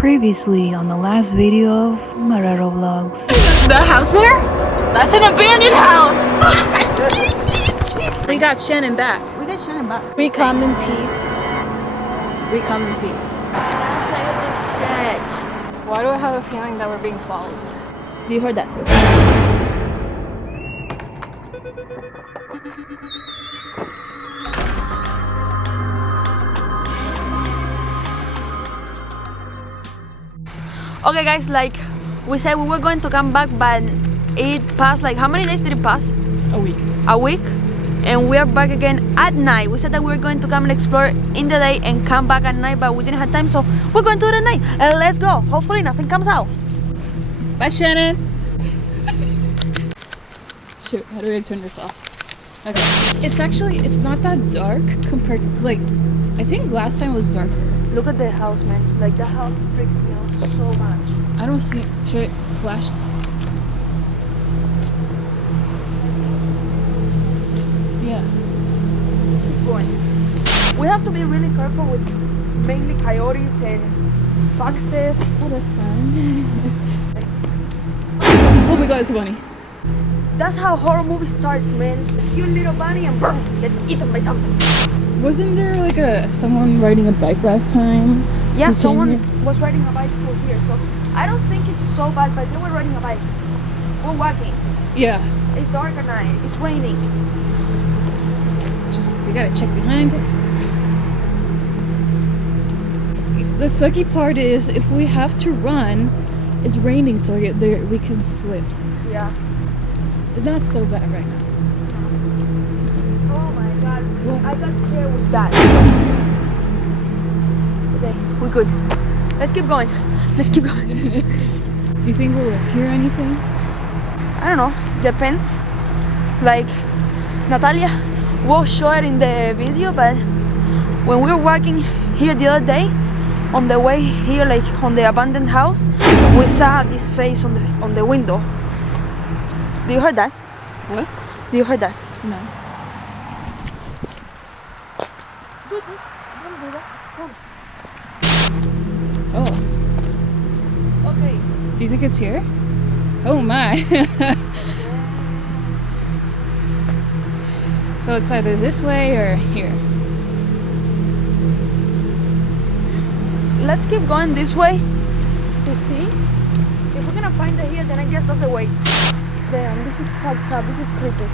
Previously on the last video of Marero Vlogs. The house there? That's an abandoned house! We got Shannon back. We come in peace. We come in peace. Play with this shit. Why do I have a feeling that we're being followed? You heard that? Okay guys, like we said we were going to come back, but it passed, like how many days did it pass? A week. A week, and we are back again at night. We said that we were going to come and explore in the day and come back at night, but we didn't have time, so we're going to do it at night. Let's go. Hopefully nothing comes out. Bye, Shannon. Shoot, how do I turn this off? Okay. It's not that dark compared, like, I think last time was darker. Look at the house, man. Like that house freaks me out so much. I don't see, should I flash? Yeah. Keep going. We have to be really careful with mainly coyotes and foxes. Oh, that's fun. Oh my god, it's a bunny. That's how horror movie starts, man. A cute little bunny and boom, gets eaten by something. Wasn't there like someone riding a bike last time? Yeah, who came someone here? was riding a bike through here, so I don't think it's so bad, but they were riding a bike. We're walking. Yeah. It's dark at night. It's raining. We gotta check behind us. The sucky part is if we have to run, it's raining, so we can slip. Yeah. It's not so bad right now. Oh my god. What? I got scared with that. Okay, we're good. Let's keep going. Let's keep going. Do you think we'll hear anything? I don't know. Depends. Like, Natalia will show it in the video, but when we were walking here the other day, on the way here, like on the abandoned house, we saw this face on the window. Do you heard that? What? Do you heard that? No. Dude, don't do that. Oh. Okay. Do you think it's here? Oh my. So it's either this way or here. Let's keep going this way to see. If we're gonna find it here, then I guess that's a way. Damn, this is fucked up. This is creepy.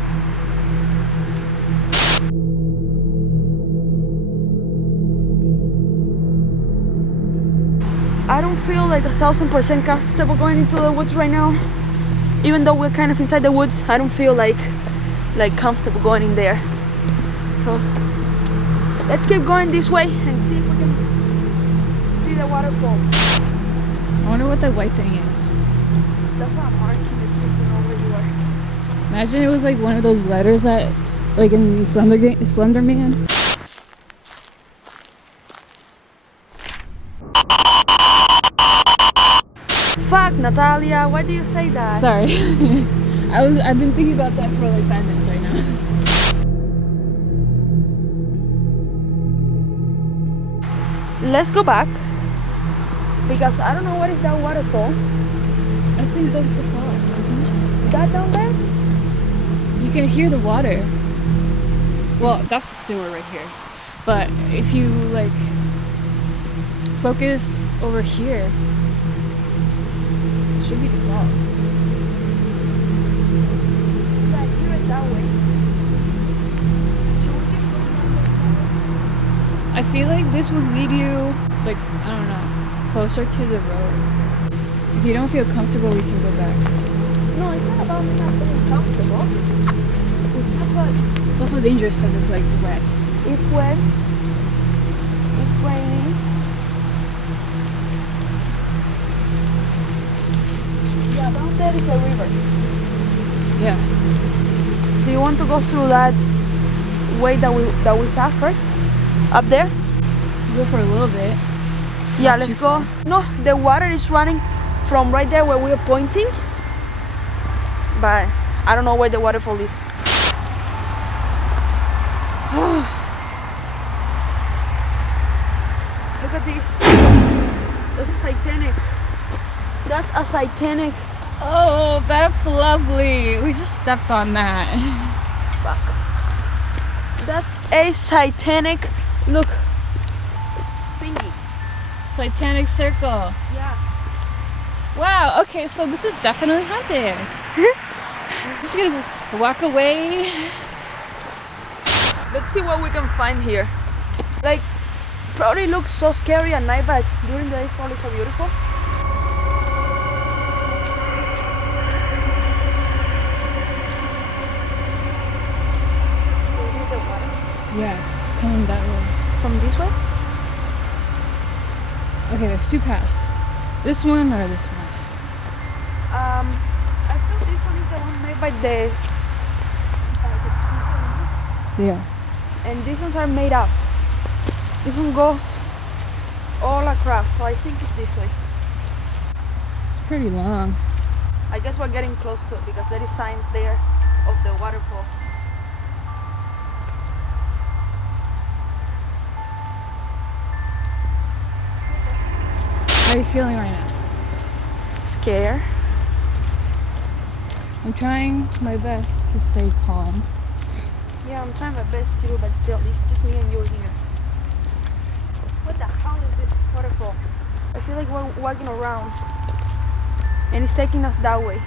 I don't feel like 1000% comfortable going into the woods right now. Even though we're kind of inside the woods, I don't feel like comfortable going in there. So let's keep going this way and see if we can see the waterfall. I wonder what that white thing is. That's not marking the tree, you know where you are. Imagine it was like one of those letters that, like in Slender Man. Fuck, Natalia, why do you say that? Sorry. I've been thinking about that for like 5 minutes right now. Let's go back, because I don't know what is that waterfall. I think that's the falls, isn't it? That down there? You can hear the water. Well, that's the sewer right here. But if you like focus over here, it should be the falls. I hear it that way. Should we keep going that way? I feel like this would lead you, like, I don't know, closer to the road. If you don't feel comfortable, we can go back. No, it's not about me not feeling comfortable. It's just that It's also dangerous because it's like wet. it's wet. It's raining. Yeah, down there is a river. Yeah. Do you want to go through that way that we saw first? Up there? Go for a little bit. Yeah, Not let's too go. far. No, the water is running from right there where we're pointing. But I don't know where the waterfall is. Look at this. This is Titanic. That's a Titanic. Oh, that's lovely. We just stepped on that. Fuck. That's a Titanic. Look. Thingy. Titanic circle. Yeah. Wow, okay, so this is definitely haunted. I'm just gonna walk away. Let's see what we can find here. Like, probably looks so scary at night, but during the day it's probably so beautiful. Yeah, it's coming that way. From this way? Okay, there's two paths. This one or this one? I think this one is the one made by the Yeah. and these ones are made up. This one goes all across, so I think it's this way. It's pretty long. I guess we're getting close to it because there is signs there of the waterfall. How are you feeling right now? Scared? I'm trying my best to stay calm. Yeah, I'm trying my best too, but still, it's just me and you here. What the hell is this waterfall? I feel like we're walking around and it's taking us that way.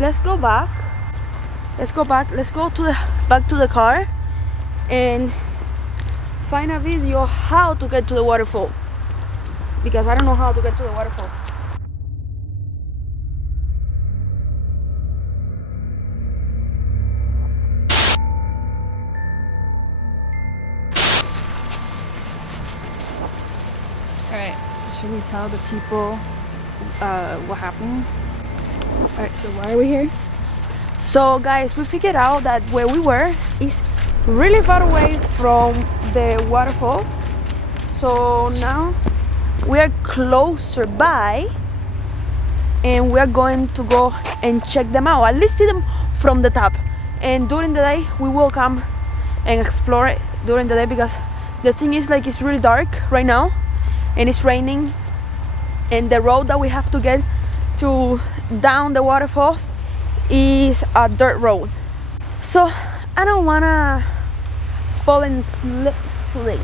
Let's go back. Let's go back. Let's go to the back to the car and find a video how to get to the waterfall. Because I don't know how to get to the waterfall. Alright, should we tell the people what happened? Alright, so why are we here? So guys, we figured out that where we were is really far away from the waterfalls. So now we are closer by and we are going to go and check them out, at least see them from the top. And during the day we will come and explore it during the day, because the thing is, like, it's really dark right now and it's raining, and the road that we have to get to down the waterfalls is a dirt road. So I don't wanna fall and slip today.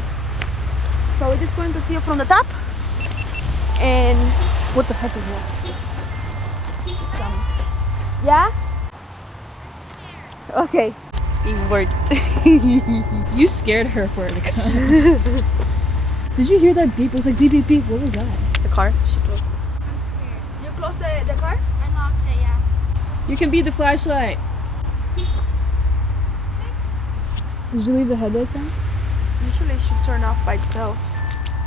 So we're just going to see it from the top. And What the heck is that? yeah? Okay. It worked. You scared her for it to come. Did you hear that beep? It was like beep, beep, beep. What was that? The car. I'm scared. You close the car? I locked it, yeah. You can be the flashlight. Did you leave the headlights on? Usually it should turn off by itself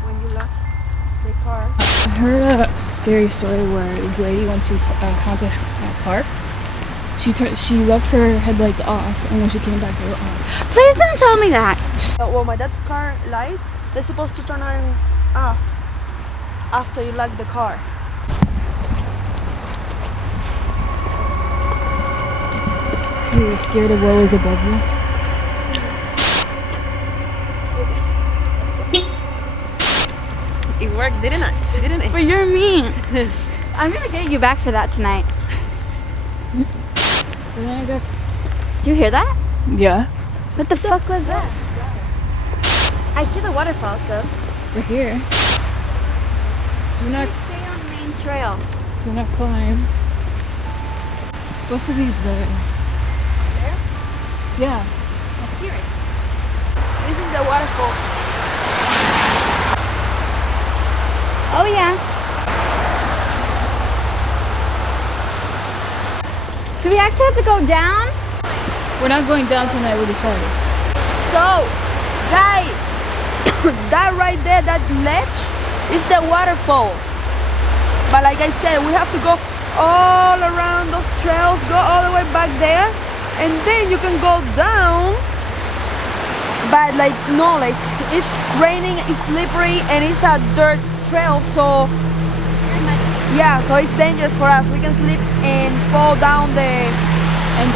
when you lock the car. I heard a scary story where this lady went to a haunted park. She left her headlights off, and when she came back, they were on. Please don't tell me that. Well, my dad's car light, they're supposed to turn on off after you lock the car. You were scared of what was above you? It worked, didn't it? Didn't it? But you're mean. I'm gonna get you back for that tonight. We're gonna go. Do you hear that? Yeah. What the fuck was that? I hear the waterfall, so We're here. Do not stay on the main trail. climb. It's supposed to be there. There? Yeah. I hear it. This is the waterfall. Oh yeah. Do we actually have to go down? We're not going down tonight, we decided. So, guys, that right there, that ledge, is the waterfall. But like I said, we have to go all around those trails, go all the way back there, and then you can go down. But like, no, like, it's raining, it's slippery, and it's a dirt trail, so yeah, so it's dangerous for us. We can slip and fall down the And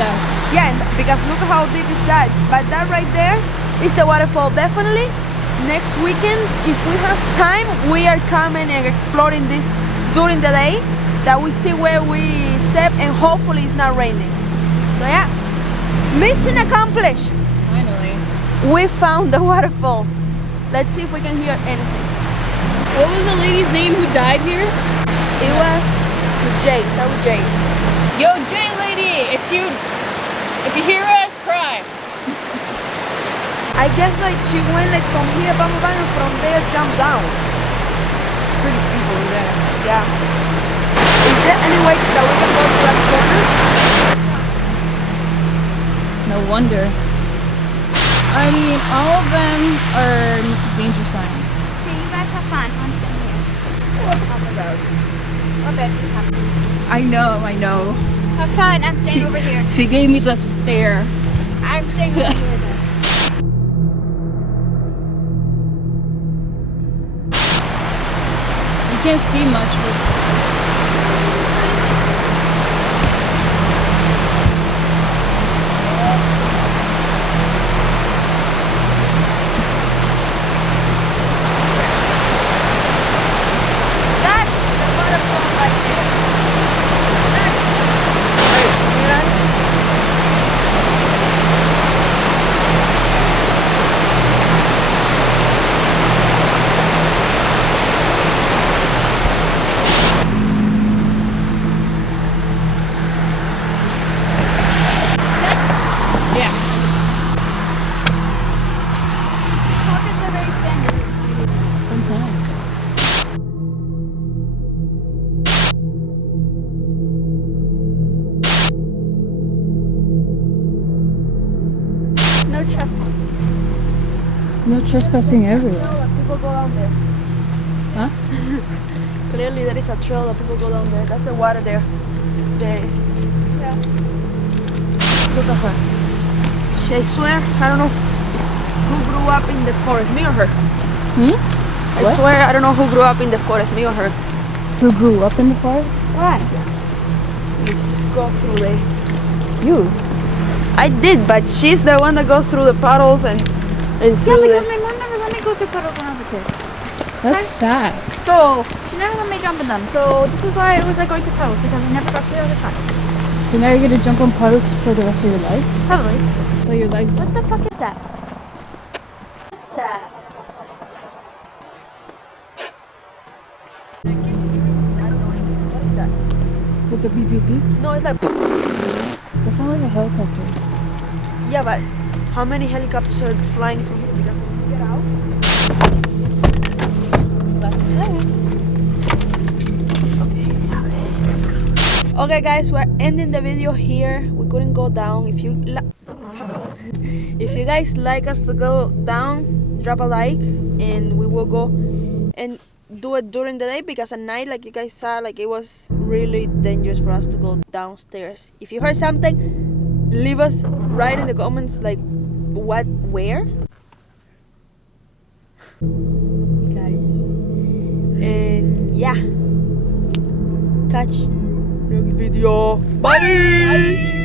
yeah, and because look how deep is that. But that right there It's the waterfall. Definitely next weekend, if we have time, we are coming and exploring this during the day, that we see where we step, and hopefully it's not raining. So yeah, mission accomplished. Finally. We found the waterfall. Let's see if we can hear anything. What was the lady's name who died here? It was with J. Start with J. Yo, J lady, if you hear us, cry. I guess like she went like from here, bam, bam, and from there jumped down. Pretty steep over there. Yeah. Is there any way that we can go to that corner? No wonder. I mean, all of them are danger signs. Okay, you guys have fun. I'm staying here. On the road. What bed do you have? I know. Have fun. I'm staying over here. She gave me the stare. I'm staying over here then. You can't see much, but That's the waterfall right there. That's it. Mira. yeah. Pockets are very thin. Sometimes. No trespassing. There's no trespassing everywhere. People go down there. Huh? Clearly there is a trail that people go down there. That's the water there. Yeah. Look at her. I swear, I don't know who grew up in the forest, me or her. I What? swear, I don't know who grew up in the forest, me or her. Who grew up in the forest? Why? Let's just go through the... You. I did, but she's the one that goes through the puddles and Yeah, through because the... my mom never let me go through puddles when I was a kid. That's sad. So, she never let me jump in them. So, this is why I was like going through puddles, because I never got to the other side. So now you're gonna jump on puddles for the rest of your life? Probably. So your legs. What the fuck is that? What's that? That noise. What is that? With the beep beep beep? No, it's like... That sounds like a helicopter. Yeah, but how many helicopters are flying through here? Because when you get out... Okay guys, we're ending the video here. We couldn't go down. If you guys like us to go down, drop a like and we will go and do it during the day, because at night, like you guys saw, like it was really dangerous for us to go downstairs. If you heard something, leave us right in the comments, like where guys. And yeah, catch you next video. Bye.